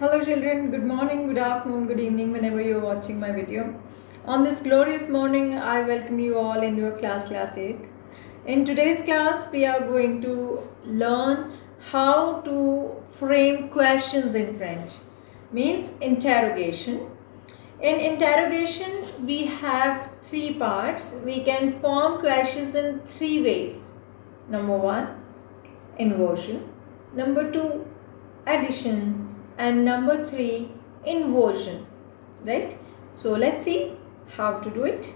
Hello children, good morning, good afternoon, good evening whenever you are watching my video. On this glorious morning, I welcome you all in your class 8. In today's class, we are going to learn how to frame questions in French. Means interrogation. In interrogation, we have three parts. We can form questions in three ways. Number 1, inversion. Number 2, addition. And number 3, inversion, right? So let's see how to do it.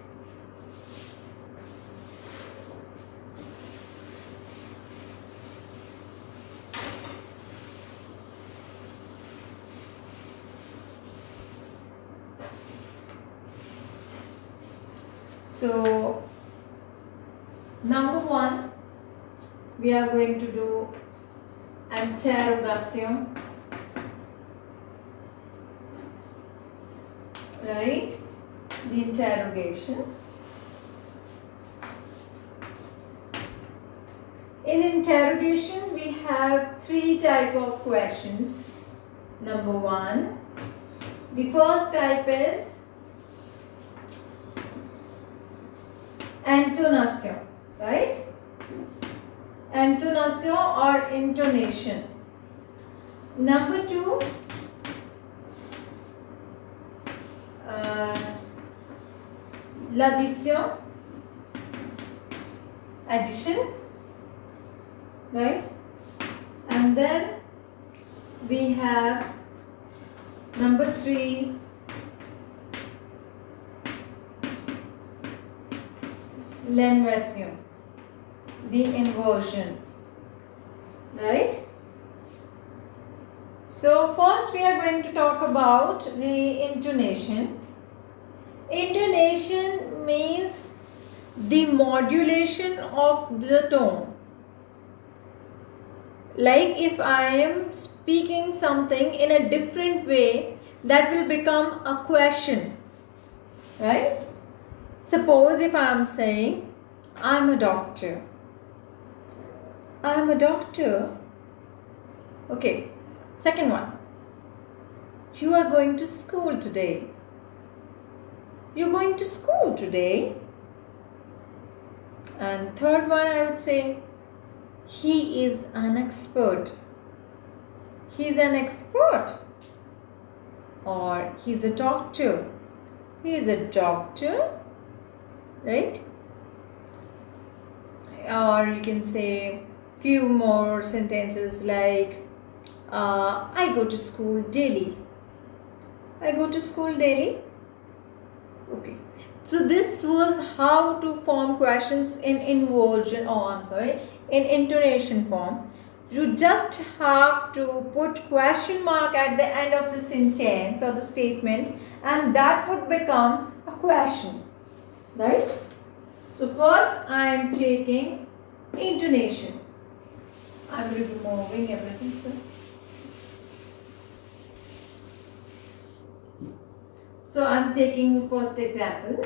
So number 1, we are going to do interrogation. Right, the interrogation. In interrogation, we have three types of questions. Number 1, the first type is intonation, right? Intonation or intonation. Number 2, l'addition, addition, right? And then we have number 3, l'inversion, the inversion, right? So first we are going to talk about the intonation. Intonation means the modulation of the tone. Like if I am speaking something in a different way, that will become a question, right? Suppose if I am saying, I am a doctor. I am a doctor. Okay. Second one, you are going to school today. You're going to school today. And third one, I would say, he is an expert. He's an expert. Or he's a doctor. He is a doctor. Right? Or you can say few more sentences like, I go to school daily. I go to school daily. Okay. So this was how to form questions in inversion, in intonation form. You just have to put question mark at the end of the sentence or the statement, and that would become a question, right? So first I am taking intonation. I will be removing everything, sir. So I'm taking first example.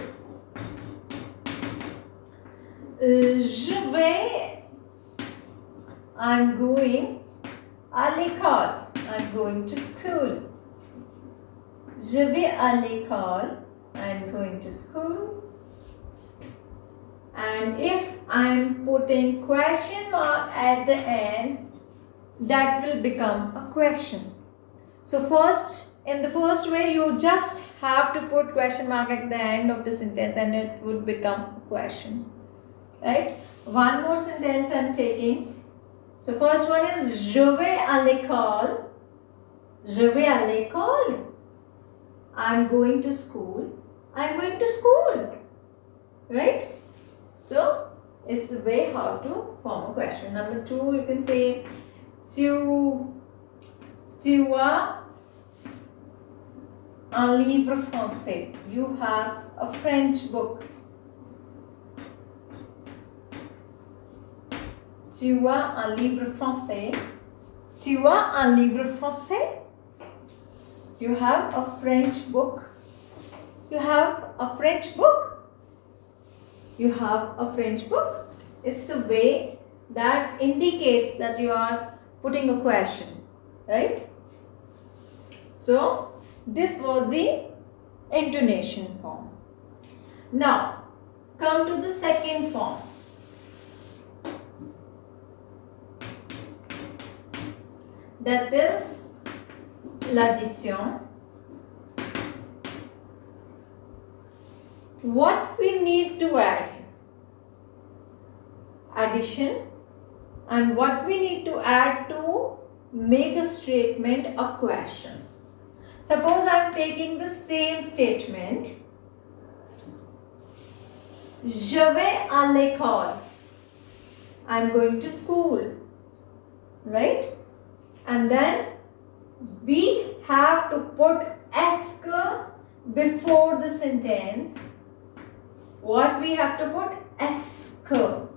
I'm going à l'école. I'm going to school. Je vais à l'école. I'm going to school. And if I'm putting question mark at the end, that will become a question. So in the first way, you just have to put question mark at the end of the sentence and it would become a question, right? One more sentence I'm taking. So first one is je vais à l'école. Je vais à l'école. I'm going to school. I'm going to school, right? So it's the way how to form a question. Number 2, you can say tu as un livre français. You have a French book. Tu as un livre français. Tu as un livre français. You have a French book. You have a French book. You have a French book. It's a way that indicates that you are putting a question, right? So this was the intonation form. Now come to the second form. That is l'addition. What we need to add? Addition. And what we need to add to make a statement a question. Suppose I am taking the same statement. Je vais à l'école. I am going to school. Right? And then we have to put est que before the sentence. What we have to put? Est que.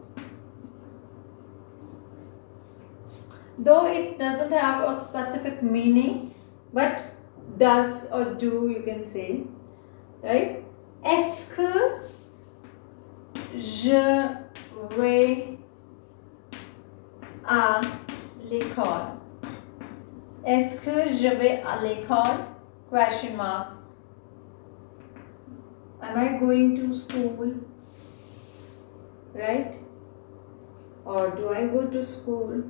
Though it doesn't have a specific meaning, but does or do you can say, right? Est-ce que je vais à l'école? Est-ce que je vais à l'école? Question mark. Am I going to school? Right? Or do I go to school?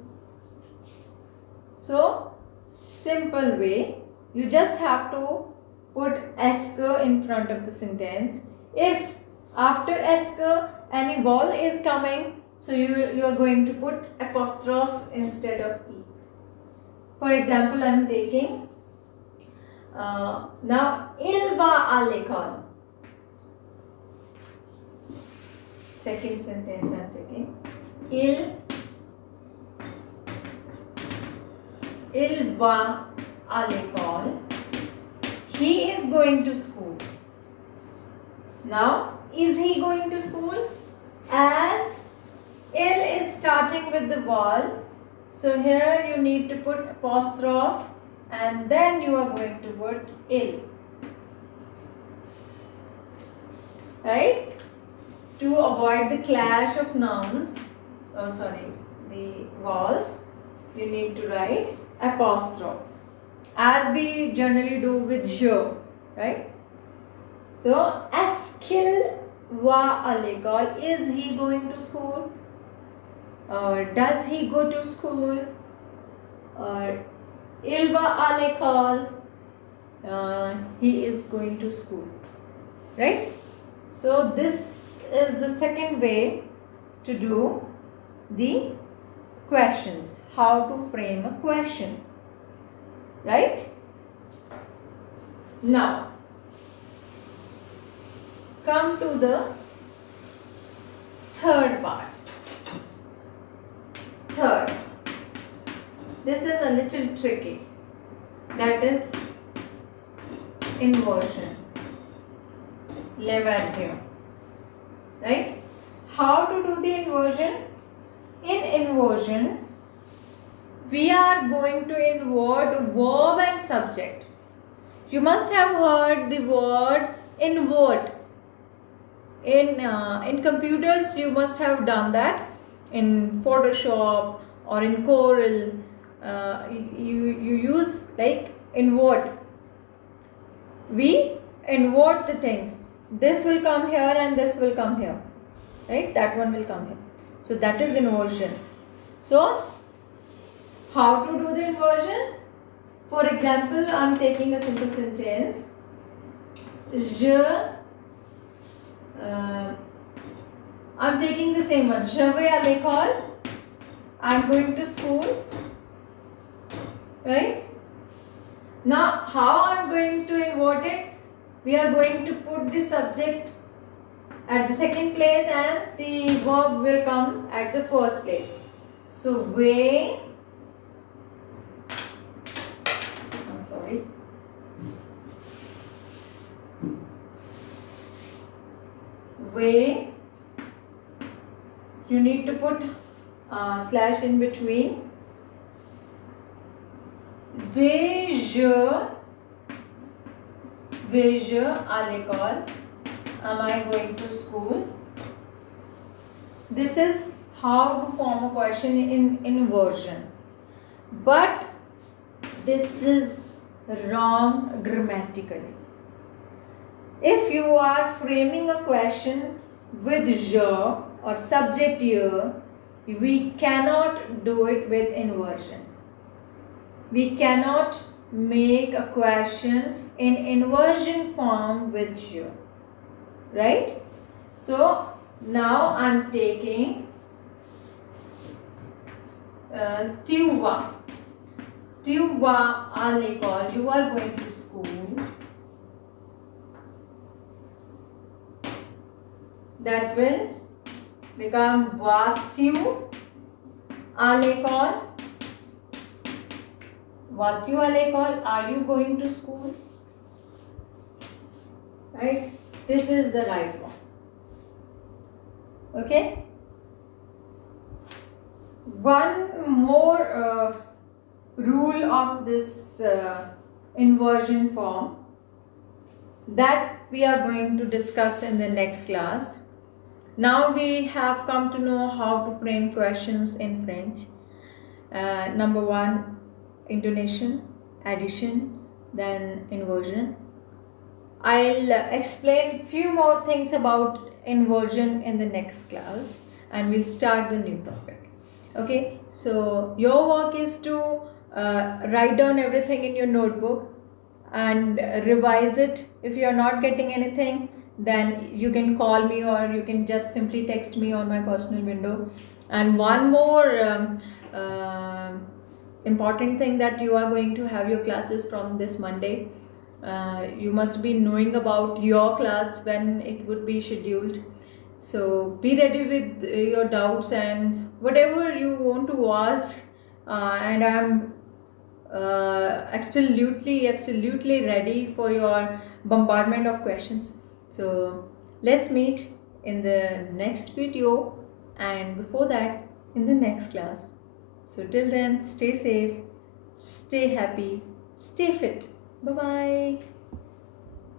So, simple way, you just have to put est que in front of the sentence. If after est que any vowel is coming, so you are going to put apostrophe instead of e. For example, I am taking now il va à l'école. Second sentence I am taking. Il va à l'école. He is going to school. Now, is he going to school? As il is starting with the vowel, so here you need to put apostrophe and then you are going to put il. Right? To avoid the clash of nouns, the vowels, you need to write apostrophe as we generally do with je, right? So, est-ce qu'il va à l'école? Is he going to school? Or does he go to school? Or il va à l'école? He is going to school, right? So, this is the second way to do the questions, how to frame a question, right? Now come to the third part. Third, this is a little tricky, that is inversion, l'inversion, right? How to do the inversion? In inversion, we are going to invert verb and subject. You must have heard the word invert. In computers, you must have done that. In Photoshop or in Corel, you use like invert. We invert the things. This will come here and this will come here. Right? That one will come here. So that is inversion. So how to do the inversion? For example, I am taking a simple sentence. I am taking the same one. Je vais à l'école. I am going to school. Right? Now, how I am going to invert it? We are going to put the subject at the second place and the verb will come at the first place. So, vais. I'm sorry. Vais. You need to put slash in between. Vais-je à l'école? Am I going to school? This is how to form a question in inversion. But this is wrong grammatically. If you are framing a question with je or subject here, we cannot do it with inversion. We cannot make a question in inversion form with je, right? So now I'm taking Tuva. Tuva alekol. You are going to school. That will become Vatyu alekol. Vatyu alekol. Are you going to school? Right? This is the right one. Okay. One more rule of this inversion form that we are going to discuss in the next class. Now we have come to know how to frame questions in French. Number one, intonation, addition, then inversion. I'll explain few more things about inversion in the next class, and we'll start the new topic. Okay, so your work is to write down everything in your notebook and revise it. If you are not getting anything, then you can call me or you can just simply text me on my personal window. And one more important thing, that you are going to have your classes from this Monday. You must be knowing about your class when it would be scheduled. So be ready with your doubts and whatever you want to ask, and I'm absolutely ready for your bombardment of questions. So let's meet in the next video, and before that in the next class. So till then, stay safe, stay happy, stay fit. Bye bye.